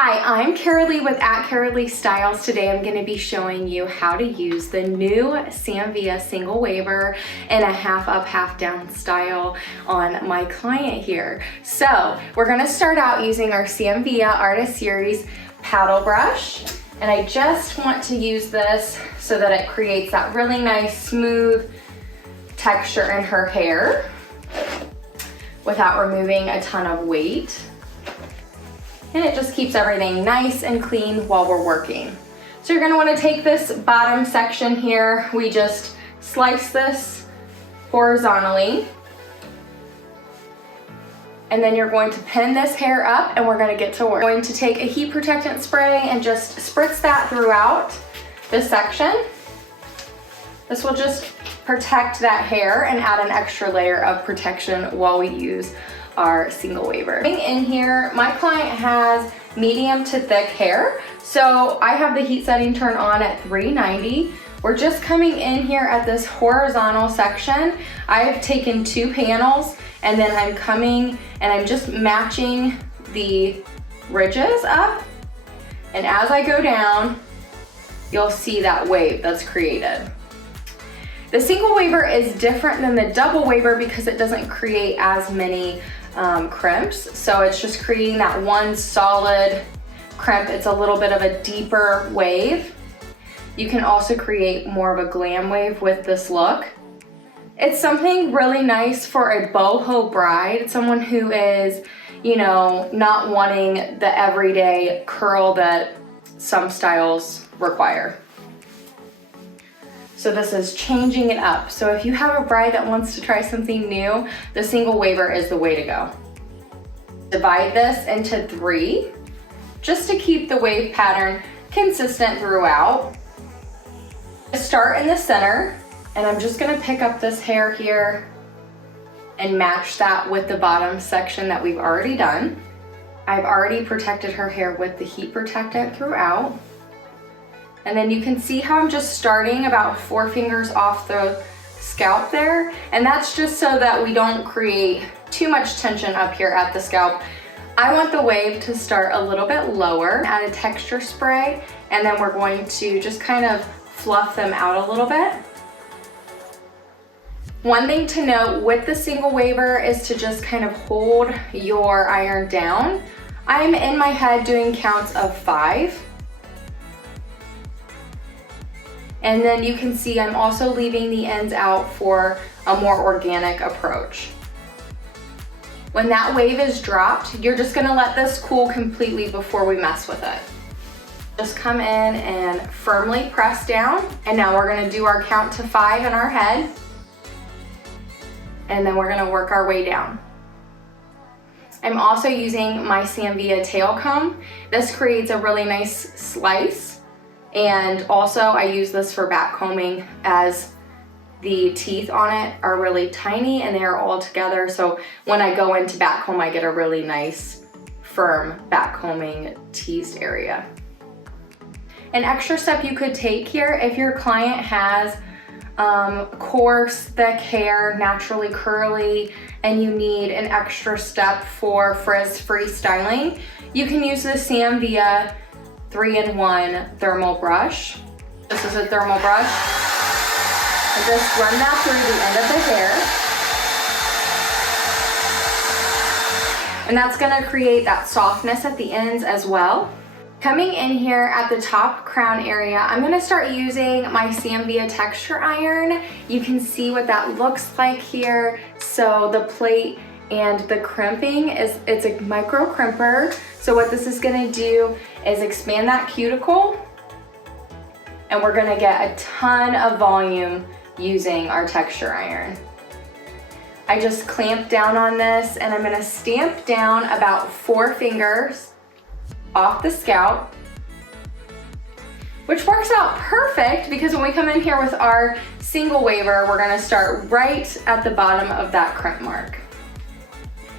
Hi, I'm Caralee with Caralee Styles. Today I'm going to be showing you how to use the new Samvia single waver in a half up, half down style on my client here. So we're going to start out using our Samvia Artist Series paddle brush. And I just want to use this so that it creates that really nice smooth texture in her hair without removing a ton of weight. And it just keeps everything nice and clean while we're working. So you're gonna wanna take this bottom section here. We just slice this horizontally. And then you're going to pin this hair up and we're gonna get to work. We're going to take a heat protectant spray and just spritz that throughout this section. This will just protect that hair and add an extra layer of protection while we use our single waver. In here, my client has medium to thick hair, so I have the heat setting turned on at 390. We're just coming in here at this horizontal section. I've taken 2 panels and then I'm coming and I'm just matching the ridges up, and as I go down, you'll see that wave that's created. The single waver is different than the double waver because it doesn't create as many crimps. So it's just creating that one solid crimp. It's a little bit of a deeper wave. You can also create more of a glam wave with this look. It's something really nice for a boho bride, someone who is, you know, not wanting the everyday curl that some styles require. So this is changing it up. So if you have a bride that wants to try something new, the single waver is the way to go. Divide this into 3, just to keep the wave pattern consistent throughout. Start in the center, and I'm just gonna pick up this hair here and match that with the bottom section that we've already done. I've already protected her hair with the heat protectant throughout. And then you can see how I'm just starting about 4 fingers off the scalp there. And that's just so that we don't create too much tension up here at the scalp. I want the wave to start a little bit lower. Add a texture spray, and then we're going to just kind of fluff them out a little bit. One thing to note with the single waver is to just kind of hold your iron down. I'm in my head doing counts of 5. And then you can see I'm also leaving the ends out for a more organic approach. When that wave is dropped, you're just gonna let this cool completely before we mess with it. Just come in and firmly press down. And now we're gonna do our count to 5 in our head. And then we're gonna work our way down. I'm also using my Samvia tail comb. This creates a really nice slice. And also I use this for back combing, as the teeth on it are really tiny and they are all together. So when I go into back comb, I get a really nice firm back combing teased area. An extra step you could take here, if your client has coarse, thick hair, naturally curly, and you need an extra step for frizz-free styling, you can use the Samvia 3-in-1 thermal brush. This is a thermal brush. And just run that through the end of the hair. And that's gonna create that softness at the ends as well. Coming in here at the top crown area, I'm gonna start using my Samvia texture iron. You can see what that looks like here. So the plate and the crimping it's a micro crimper. So what this is gonna do is expand that cuticle, and we're gonna get a ton of volume using our texture iron. I just clamp down on this, and I'm gonna stamp down about 4 fingers off the scalp, which works out perfect because when we come in here with our single waver, we're gonna start right at the bottom of that crimp mark.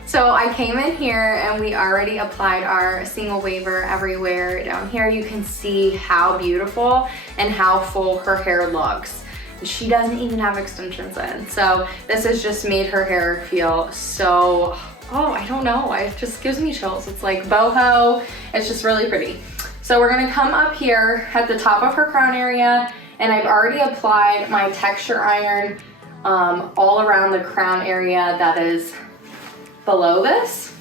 So I came in here and we already applied our single waver everywhere. Down here you can see how beautiful and how full her hair looks. She doesn't even have extensions in. So this has just made her hair feel so oh, I don't know, it just gives me chills. It's like boho, it's just really pretty. So we're gonna come up here at the top of her crown area, and I've already applied my texture iron all around the crown area that is below this.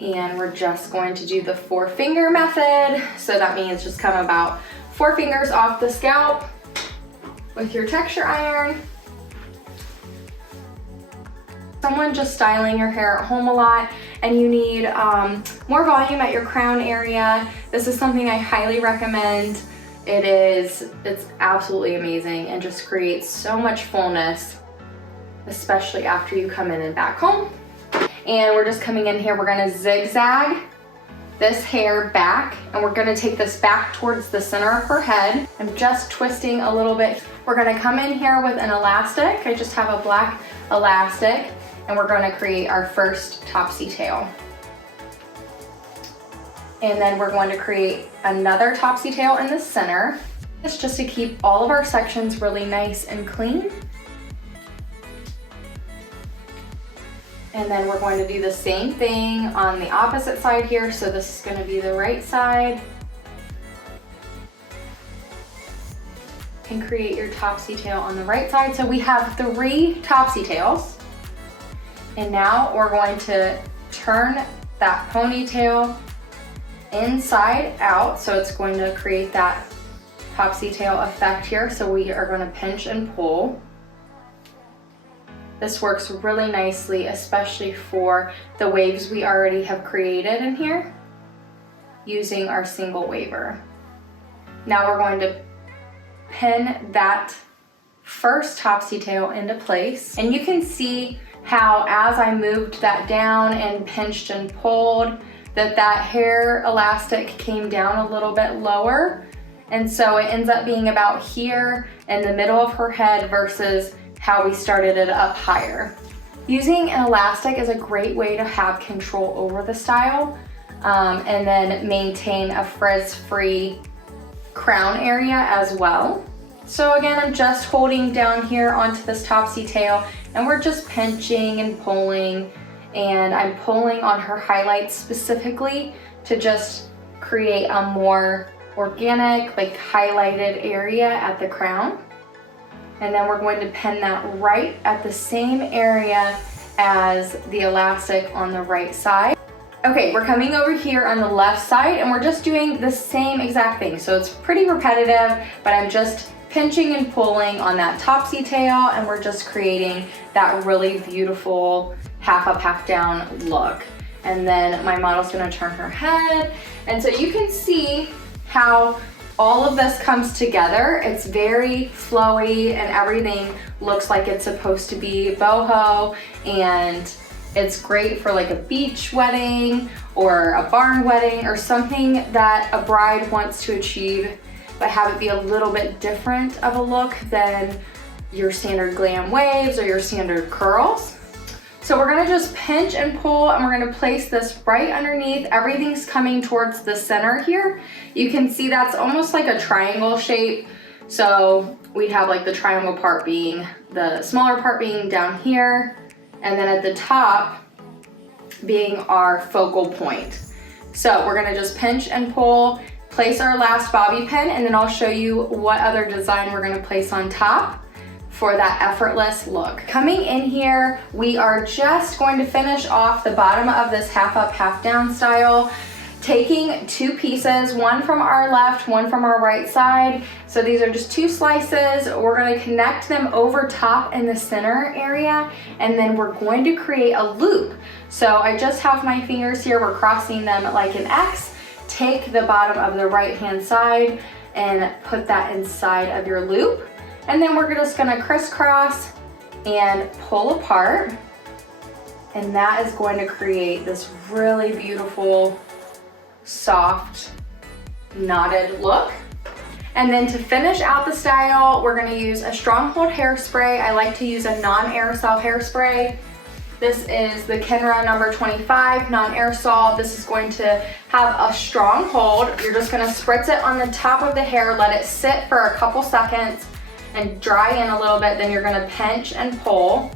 And we're just going to do the 4-finger method. So that means just come about 4 fingers off the scalp with your texture iron. Someone just styling your hair at home a lot and you need more volume at your crown area, this is something I highly recommend. It's absolutely amazing and just creates so much fullness, especially after you come in and back home. And we're just coming in here, we're gonna zigzag this hair back, and we're gonna take this back towards the center of her head. I'm just twisting a little bit. We're gonna come in here with an elastic. I just have a black elastic, and we're gonna create our first topsy tail. And then we're going to create another topsy tail in the center. It's just to keep all of our sections really nice and clean. And then we're going to do the same thing on the opposite side here. So this is going to be the right side. And create your topsy tail on the right side. So we have 3 topsy tails. And now we're going to turn that ponytail inside out. So it's going to create that topsy tail effect here. So we are going to pinch and pull. This works really nicely, especially for the waves we already have created in here using our single waver. Now we're going to pin that first topsy tail into place. And you can see how as I moved that down and pinched and pulled, that hair elastic came down a little bit lower. And so it ends up being about here in the middle of her head versus how we started it up higher. Using an elastic is a great way to have control over the style and then maintain a frizz-free crown area as well. So again, I'm just holding down here onto this topsy tail and we're just pinching and pulling, and I'm pulling on her highlights specifically to just create a more organic, like highlighted area at the crown. And then we're going to pin that right at the same area as the elastic on the right side. Okay, we're coming over here on the left side and we're just doing the same exact thing. So it's pretty repetitive, but I'm just pinching and pulling on that topsy tail and we're just creating that really beautiful half up, half down look. And then my model's gonna turn her head. And so you can see how all of this comes together. It's very flowy and everything looks like it's supposed to be boho, and it's great for like a beach wedding or a barn wedding or something that a bride wants to achieve, but have it be a little bit different of a look than your standard glam waves or your standard curls. So we're gonna just pinch and pull and we're gonna place this right underneath. Everything's coming towards the center here. You can see that's almost like a triangle shape. So we have like the triangle part being, the smaller part being down here, and then at the top being our focal point. So we're gonna just pinch and pull, place our last bobby pin, and then I'll show you what other design we're gonna place on top for that effortless look. Coming in here, we are just going to finish off the bottom of this half up, half down style, taking 2 pieces, one from our left, one from our right side. So these are just 2 slices. We're gonna connect them over top in the center area, and then we're going to create a loop. So I just have my fingers here, we're crossing them like an X. Take the bottom of the right hand side and put that inside of your loop. And then we're just gonna crisscross and pull apart. And that is going to create this really beautiful, soft, knotted look. And then to finish out the style, we're gonna use a Stronghold hairspray. I like to use a non-aerosol hairspray. This is the Kenra number 25 non-aerosol. This is going to have a strong hold. You're just gonna spritz it on the top of the hair, let it sit for a couple seconds and dry in a little bit, then you're gonna pinch and pull.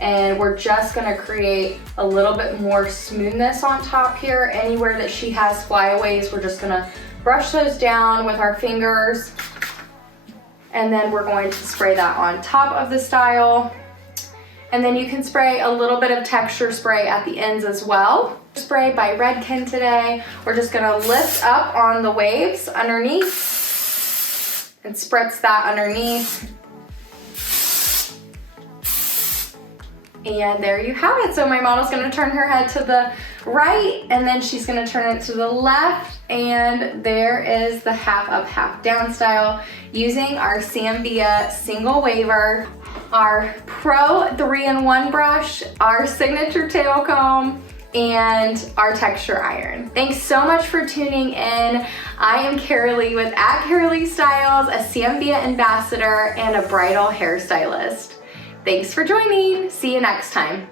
And we're just gonna create a little bit more smoothness on top here. Anywhere that she has flyaways, we're just gonna brush those down with our fingers. And then we're going to spray that on top of the style. And then you can spray a little bit of texture spray at the ends as well. Spray by Redken today. We're just gonna lift up on the waves underneath and spritz that underneath. And there you have it. So my model's gonna turn her head to the right, and then she's gonna turn it to the left, and there is the half up, half down style using our Sambia single waver, our Pro 3-in-1 brush, our signature tail comb, and our texture iron. Thanks so much for tuning in. I am Caralee with @Caralee Styles, a Sambia ambassador and a bridal hairstylist. Thanks for joining. See you next time.